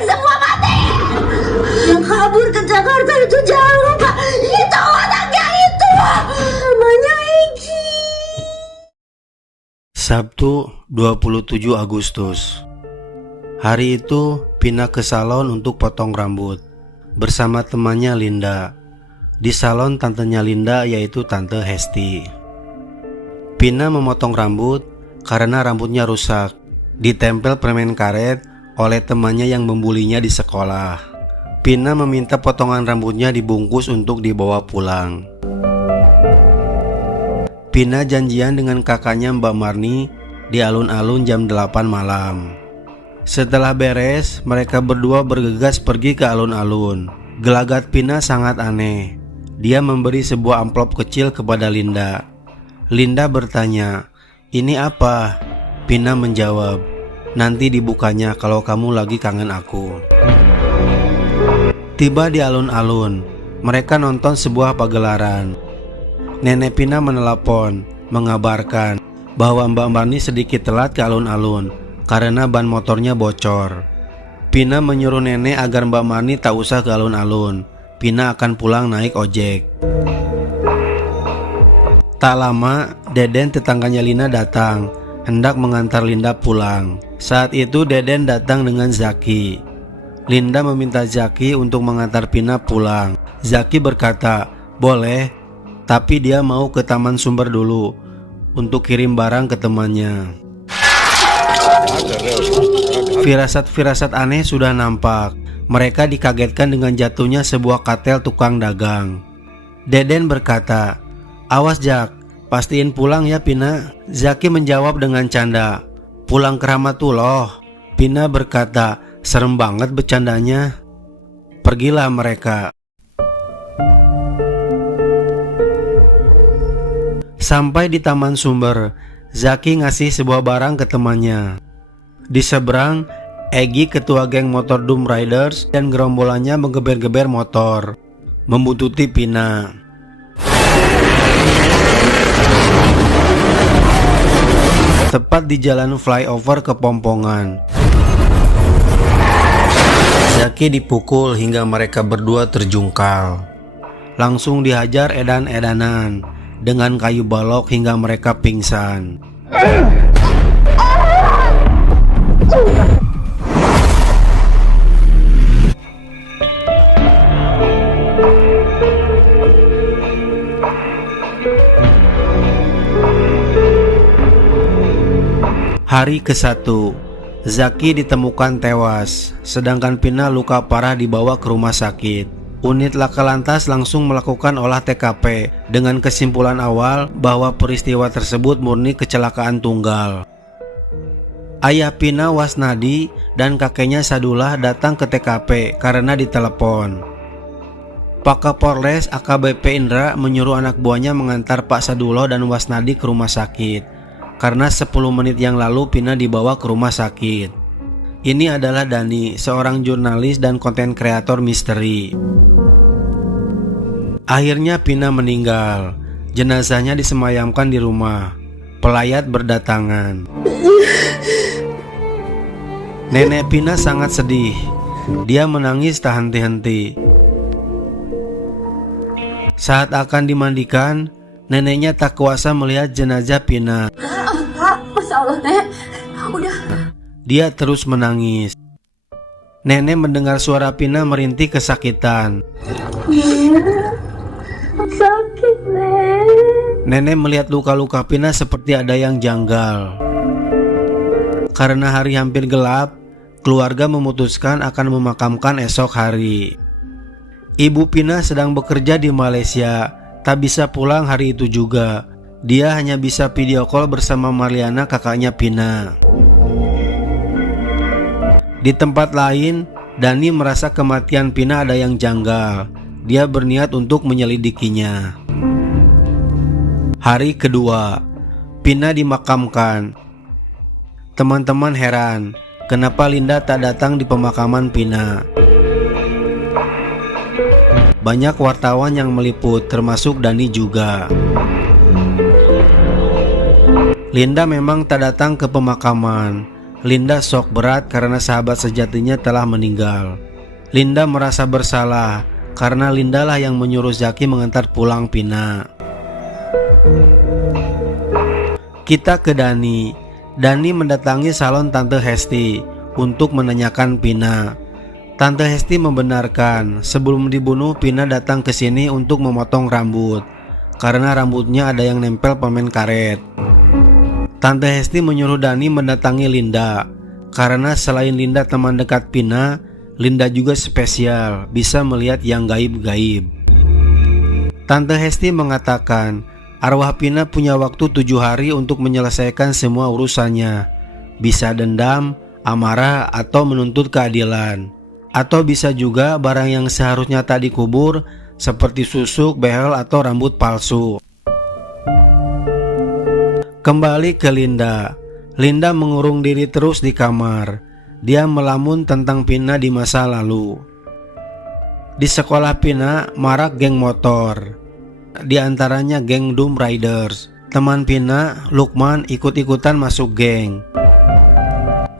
kalian semua mati. Yang kabur ke Jakarta itu jangan lupa, itu anaknya itu, namanya Egi. Sabtu 27 Agustus. Hari itu Pina ke salon untuk potong rambut bersama temannya Linda. Di salon tantenya Linda, yaitu Tante Hesti. Pina memotong rambut karena rambutnya rusak, ditempel permen karet oleh temannya yang membulinya di sekolah. Pina meminta potongan rambutnya dibungkus untuk dibawa pulang. Pina janjian dengan kakaknya Mbak Marni di alun-alun jam 8 malam. Setelah beres, mereka berdua bergegas pergi ke alun-alun. Gelagat Pina sangat aneh. Dia memberi sebuah amplop kecil kepada Linda. Linda bertanya, "Ini apa?" Pina menjawab, "Nanti dibukanya kalau kamu lagi kangen aku." Tiba di alun-alun, mereka nonton sebuah pagelaran. Nenek Pina menelepon, mengabarkan bahwa Mbak Marni sedikit telat ke alun-alun karena ban motornya bocor. Pina menyuruh nenek agar Mbak Marni tak usah ke alun-alun. Pina akan pulang naik ojek. Tak lama, Deden tetangganya Lina datang, hendak mengantar Linda pulang. Saat itu Deden datang dengan Zaki. Linda meminta Zaki untuk mengantar Pina pulang. Zaki berkata, "Boleh, tapi dia mau ke Taman Sumber dulu untuk kirim barang ke temannya." Firasat-firasat aneh sudah nampak. Mereka dikagetkan dengan jatuhnya sebuah katel tukang dagang. Deden berkata, "Awas Jak, pastiin pulang ya Pina." Zaki menjawab dengan canda, "Pulang ke Rahmatullah." Pina berkata, "Serem banget bercandanya." Pergilah mereka. Sampai di Taman Sumber, Zaki ngasih sebuah barang ke temannya. Di seberang, Egi, ketua geng motor Doom Riders, dan gerombolannya menggeber-geber motor, membuntuti Pina. Tepat di jalan flyover ke Pompongan, Zaki dipukul hingga mereka berdua terjungkal. Langsung dihajar edan-edanan dengan kayu balok hingga mereka pingsan. Hari ke-1, Zaki ditemukan tewas, sedangkan Pina luka parah dibawa ke rumah sakit. Unit Laka Lantas langsung melakukan olah TKP dengan kesimpulan awal bahwa peristiwa tersebut murni kecelakaan tunggal. Ayah Pina, Wasnadi, dan kakeknya Sadullah datang ke TKP karena ditelepon. Pak Kapolres AKBP Indra menyuruh anak buahnya mengantar Pak Sadullah dan Wasnadi ke rumah sakit karena 10 menit yang lalu Pina dibawa ke rumah sakit. Ini adalah Dani, seorang jurnalis dan konten kreator misteri. Akhirnya Pina meninggal. Jenazahnya disemayamkan di rumah. Pelayat berdatangan. Nenek Pina sangat sedih. Dia menangis tak henti-henti. Saat akan dimandikan, neneknya tak kuasa melihat jenazah Pina. Masya Allah, Nek. Udah. Dia terus menangis. Nenek mendengar suara Pina merintih kesakitan. Sakit, Nek. Nenek melihat luka-luka Pina seperti ada yang janggal. Karena hari hampir gelap, keluarga memutuskan akan memakamkan esok hari. Ibu Pina sedang bekerja di Malaysia, tak bisa pulang hari itu juga. Dia hanya bisa video call bersama Marliana, kakaknya Pina. Di tempat lain, Dani merasa kematian Pina ada yang janggal. Dia berniat untuk menyelidikinya. Hari kedua, Pina dimakamkan. Teman-teman heran, kenapa Linda tak datang di pemakaman Pina. Banyak wartawan yang meliput, termasuk Dani juga. Linda memang tak datang ke pemakaman. Linda shock berat karena sahabat sejatinya telah meninggal. Linda merasa bersalah karena Linda lah yang menyuruh Zaki mengantar pulang Pina. Kita ke Dani. Dani mendatangi salon Tante Hesti untuk menanyakan Pina. Tante Hesti membenarkan sebelum dibunuh Pina datang ke sini untuk memotong rambut karena rambutnya ada yang nempel permen karet. Tante Hesti menyuruh Dani mendatangi Linda karena selain Linda teman dekat Pina, Linda juga spesial, bisa melihat yang gaib-gaib. Tante Hesti mengatakan arwah Pina punya waktu 7 hari untuk menyelesaikan semua urusannya. Bisa dendam, amarah, atau menuntut keadilan. Atau bisa juga barang yang seharusnya tak dikubur seperti susuk, behel, atau rambut palsu. Kembali ke Linda. Linda mengurung diri terus di kamar. Dia melamun tentang Pina di masa lalu. Di sekolah Pina marak geng motor. Di antaranya geng Doom Riders. Teman Pina, Lukman, ikut-ikutan masuk geng.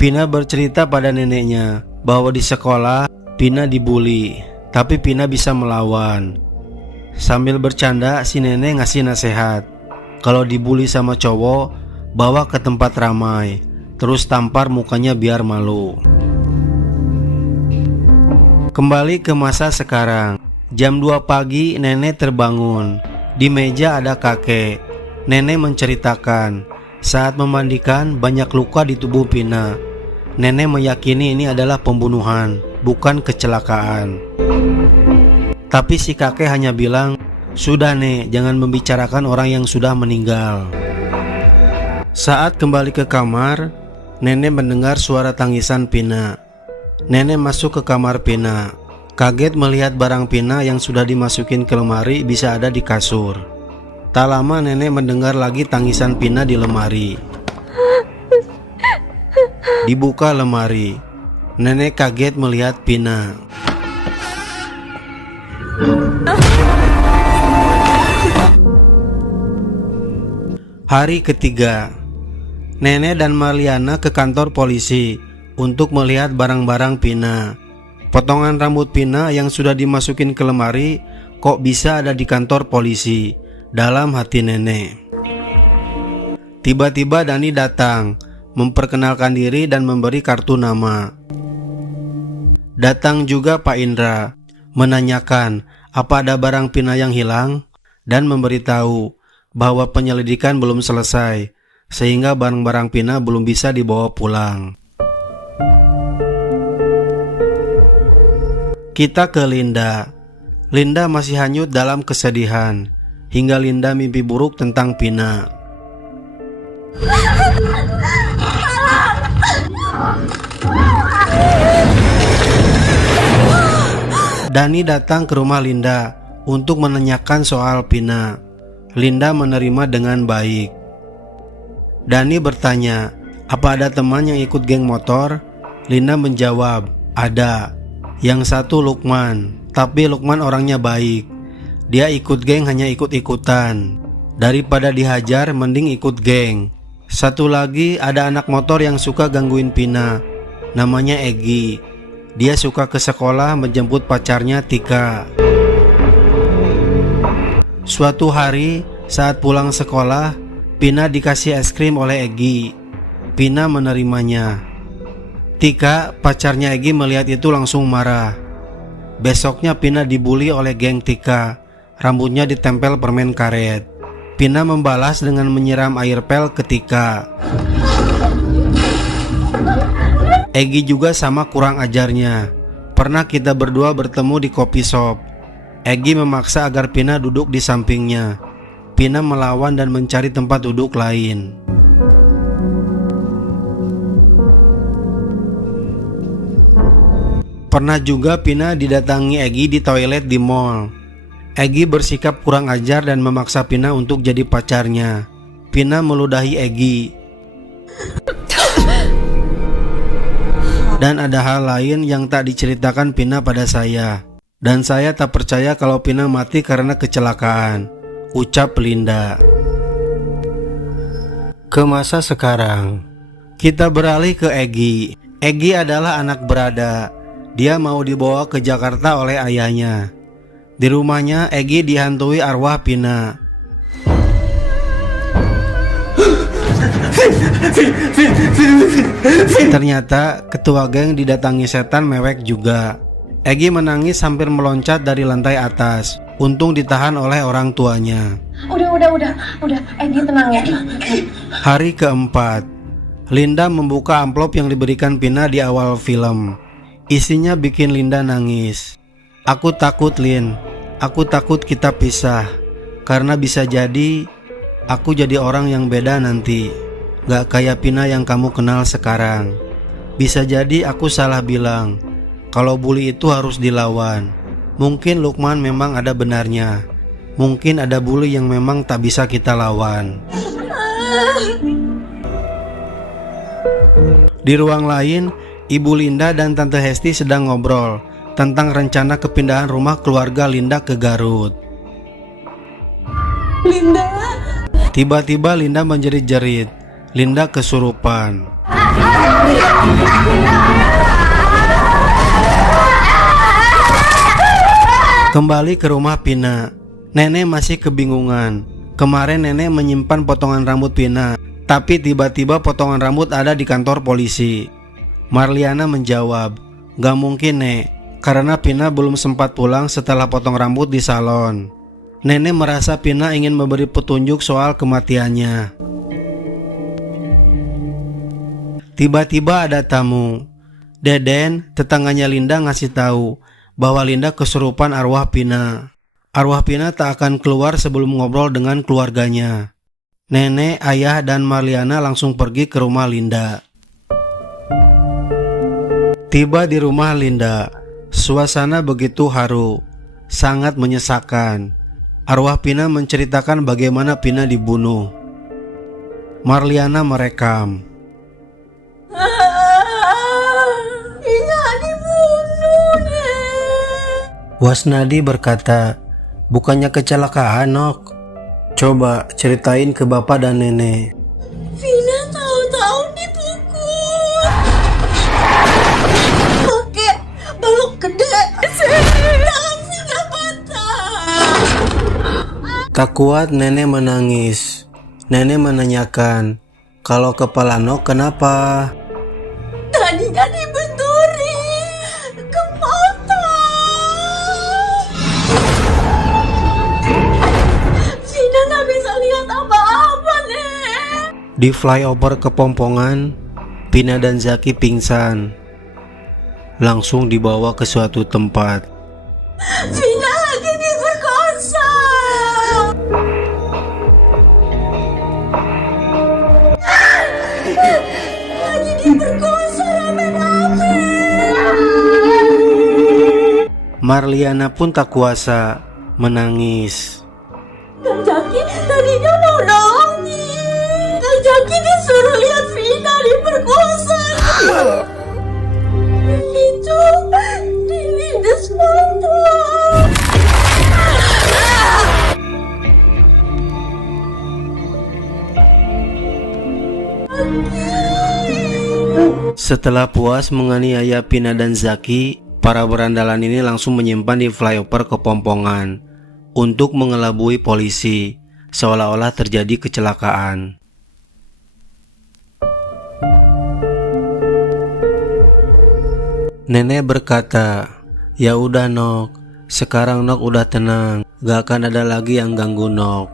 Pina bercerita pada neneknya bahwa di sekolah Pina dibully, tapi Pina bisa melawan. Sambil bercanda si nenek ngasih nasihat, kalau dibully sama cowok, bawa ke tempat ramai, terus tampar mukanya biar malu. Kembali ke masa sekarang. Jam 2 pagi nenek terbangun. Di meja ada kakek. Nenek menceritakan saat memandikan banyak luka di tubuh Pina. Nenek meyakini ini adalah pembunuhan, bukan kecelakaan. Tapi si kakek hanya bilang, "Sudah Nek, jangan membicarakan orang yang sudah meninggal." Saat kembali ke kamar, nenek mendengar suara tangisan Pina. Nenek masuk ke kamar Pina. Kaget melihat barang Pina yang sudah dimasukin ke lemari bisa ada di kasur. Tak lama nenek mendengar lagi tangisan Pina di lemari. Dibuka lemari. Nenek kaget melihat Pina. Hari ketiga, nenek dan Marliana ke kantor polisi untuk melihat barang-barang Pina. Potongan rambut Pina yang sudah dimasukin ke lemari kok bisa ada di kantor polisi. Dalam hati nenek. Tiba-tiba Dani datang, memperkenalkan diri dan memberi kartu nama. Datang juga Pak Indra, menanyakan apa ada barang Pina yang hilang dan memberitahu bahwa penyelidikan belum selesai, sehingga barang-barang Pina belum bisa dibawa pulang. Kita ke Linda. Linda masih hanyut dalam kesedihan, hingga Linda mimpi buruk tentang Pina. Dani datang ke rumah Linda untuk menanyakan soal Pina. Linda menerima dengan baik. Dani bertanya, apa ada teman yang ikut geng motor? Linda menjawab, ada. Yang satu Lukman, tapi Lukman orangnya baik. Dia ikut geng hanya ikut-ikutan. Daripada dihajar mending ikut geng. Satu lagi ada anak motor yang suka gangguin Pina. Namanya Egi. Dia suka ke sekolah menjemput pacarnya Tika. Suatu hari saat pulang sekolah, Pina dikasih es krim oleh Egi. Pina menerimanya. Tika, pacarnya Egi, melihat itu langsung marah. Besoknya Pina dibully oleh geng Tika. Rambutnya ditempel permen karet. Pina membalas dengan menyiram air pel ke Tika. Egi juga sama kurang ajarnya. Pernah kita berdua bertemu di kopi shop. Egi memaksa agar Pina duduk di sampingnya. Pina melawan dan mencari tempat duduk lain. Pernah juga Pina didatangi Egi di toilet di mall. Egi bersikap kurang ajar dan memaksa Pina untuk jadi pacarnya. Pina meludahi Egi. Dan ada hal lain yang tak diceritakan Pina pada saya. Dan saya tak percaya kalau Pina mati karena kecelakaan, ucap Linda. Ke masa sekarang. Kita beralih ke Egi. Egi adalah anak berada. Dia mau dibawa ke Jakarta oleh ayahnya. Di rumahnya, Egi dihantui arwah Pina. Ternyata ketua geng didatangi setan mewek juga. Egi menangis hampir meloncat dari lantai atas. Untung ditahan oleh orang tuanya. Udah, Egi tenang ya. Hari keempat, Linda membuka amplop yang diberikan Pina di awal film. Isinya bikin Linda nangis. Aku takut, Lin. Aku takut kita pisah. Karena bisa jadi aku jadi orang yang beda nanti. Gak kayak Pina yang kamu kenal sekarang. Bisa jadi aku salah bilang kalau bully itu harus dilawan. Mungkin Lukman memang ada benarnya. Mungkin ada bully yang memang tak bisa kita lawan. Di ruang lain, Ibu Linda dan Tante Hesti sedang ngobrol tentang rencana kepindahan rumah keluarga Linda ke Garut. Linda. Tiba-tiba Linda menjerit-jerit. Linda kesurupan. Kembali ke rumah Pina. Nenek masih kebingungan. Kemarin nenek menyimpan potongan rambut Pina, tapi tiba-tiba potongan rambut ada di kantor polisi. Marliana menjawab, "Gak mungkin, Nek, karena Pina belum sempat pulang setelah potong rambut di salon." Nenek merasa Pina ingin memberi petunjuk soal kematiannya. Tiba-tiba ada tamu. Deden, tetangganya Linda, ngasih tahu bahwa Linda kesurupan arwah Pina. Arwah Pina tak akan keluar sebelum ngobrol dengan keluarganya. Nenek, ayah, dan Marliana langsung pergi ke rumah Linda. Tiba di rumah Linda, suasana begitu haru, sangat menyesakan. Arwah Pina menceritakan bagaimana Pina dibunuh. Marliana merekam. Pina dibunuh, Nek. Wasnadi berkata, "Bukannya kecelakaan, Nok. Coba ceritain ke bapak dan nenek." Pina tahu-tahu dipukul pakai balok gede. Tangan Pina patah. Tak kuat nenek menangis. Nenek menanyakan, "Kalau kepala Nok kenapa?" Tadinya dibenturi ke mata. Pina nggak bisa lihat apa-apa, Nek. Di flyover Kepompongan, Pina dan Zaki pingsan. Langsung dibawa ke suatu tempat. Pina lagi diperkosa. Lagi diperkosa rame-rame. Marliana pun tak kuasa, menangis. Kang Jaki tadinya mau nolongin. Kang Jaki disuruh lihat Pina diperkosa. Itu dilindas mata. Setelah puas menganiaya Pina dan Zaki, para berandalan ini langsung menyimpan di flyover Kepompongan untuk mengelabui polisi, seolah-olah terjadi kecelakaan. Nenek berkata, "Ya udah, Nok, sekarang Nok udah tenang, gak akan ada lagi yang ganggu Nok."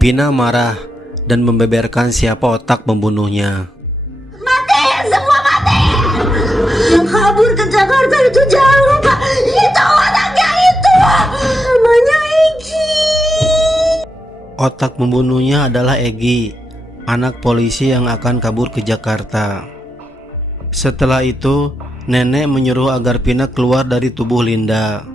Pina marah dan membeberkan siapa otak pembunuhnya. Mati, semua mati. Yang kabur ke Jakarta itu jangan lupa, itu orangnya itu. Namanya Egi. Otak pembunuhnya adalah Egi, anak polisi yang akan kabur ke Jakarta. Setelah itu, nenek menyuruh agar Pina keluar dari tubuh Linda.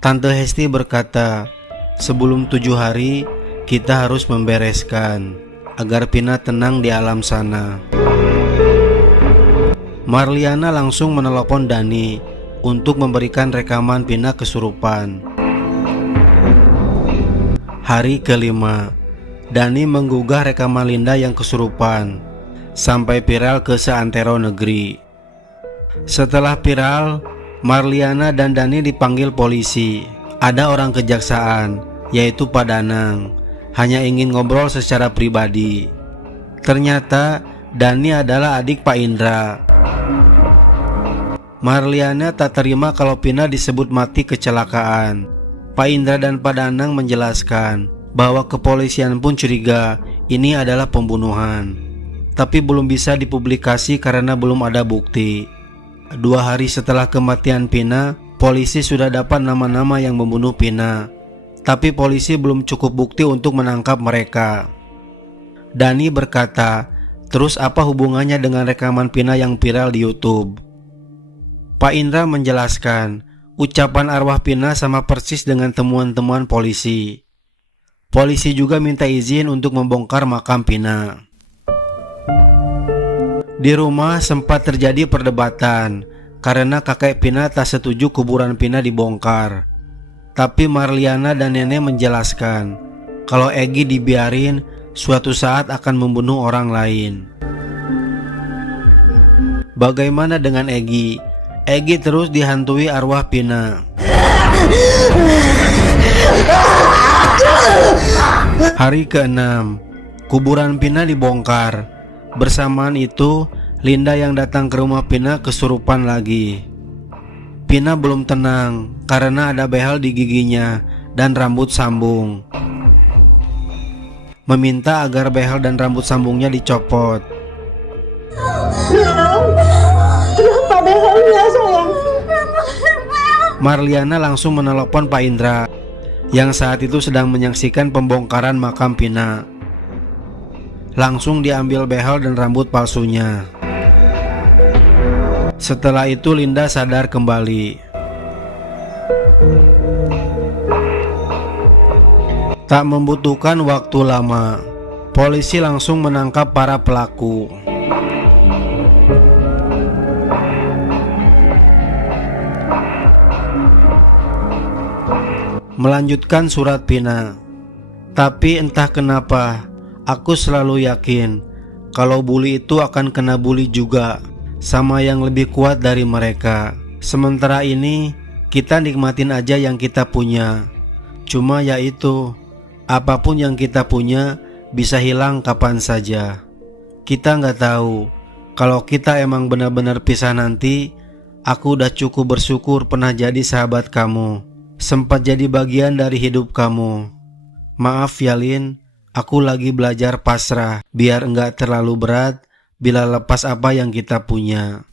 Tante Hesti berkata, "Sebelum 7 hari, kita harus membereskan agar Pina tenang di alam sana." Marliana langsung menelepon Dani untuk memberikan rekaman Pina kesurupan. Hari kelima, Dani menggugah rekaman Linda yang kesurupan sampai viral ke seantero negeri. Setelah viral, Marliana dan Dani dipanggil polisi. Ada orang kejaksaan, yaitu Pak Danang, hanya ingin ngobrol secara pribadi. Ternyata Dani adalah adik Pak Indra. Marliana tak terima kalau Pina disebut mati kecelakaan. Pak Indra dan Pak Danang menjelaskan bahwa kepolisian pun curiga ini adalah pembunuhan, tapi belum bisa dipublikasi karena belum ada bukti. 2 hari setelah kematian Pina, polisi sudah dapat nama-nama yang membunuh Pina, tapi polisi belum cukup bukti untuk menangkap mereka. Dani berkata, terus apa hubungannya dengan rekaman Pina yang viral di YouTube? Pak Indra menjelaskan, ucapan arwah Pina sama persis dengan temuan-temuan polisi. Polisi juga minta izin untuk membongkar makam Pina. Di rumah sempat terjadi perdebatan karena kakek Pina tak setuju kuburan Pina dibongkar. Tapi Marliana dan nenek menjelaskan kalau Egi dibiarin suatu saat akan membunuh orang lain. Bagaimana dengan Egi? Egi terus dihantui arwah Pina. Hari ke-6, kuburan Pina dibongkar. Bersamaan itu, Linda yang datang ke rumah Pina kesurupan lagi. Pina belum tenang karena ada behel di giginya dan rambut sambung. Meminta agar behel dan rambut sambungnya dicopot. Kenapa behelnya sayang? Marliana langsung menelepon Pak Indra yang saat itu sedang menyaksikan pembongkaran makam Pina. Langsung diambil behel dan rambut palsunya. Setelah itu Linda sadar kembali. Tak membutuhkan waktu lama, polisi langsung menangkap para pelaku. Melanjutkan surat Pina. Tapi entah kenapa, aku selalu yakin kalau bully itu akan kena bully juga sama yang lebih kuat dari mereka. Sementara ini kita nikmatin aja yang kita punya. Cuma ya itu, apapun yang kita punya bisa hilang kapan saja. Kita nggak tahu. Kalau kita emang benar-benar pisah nanti, aku udah cukup bersyukur pernah jadi sahabat kamu, sempat jadi bagian dari hidup kamu. Maaf ya Lin, aku lagi belajar pasrah biar enggak terlalu berat bila lepas apa yang kita punya.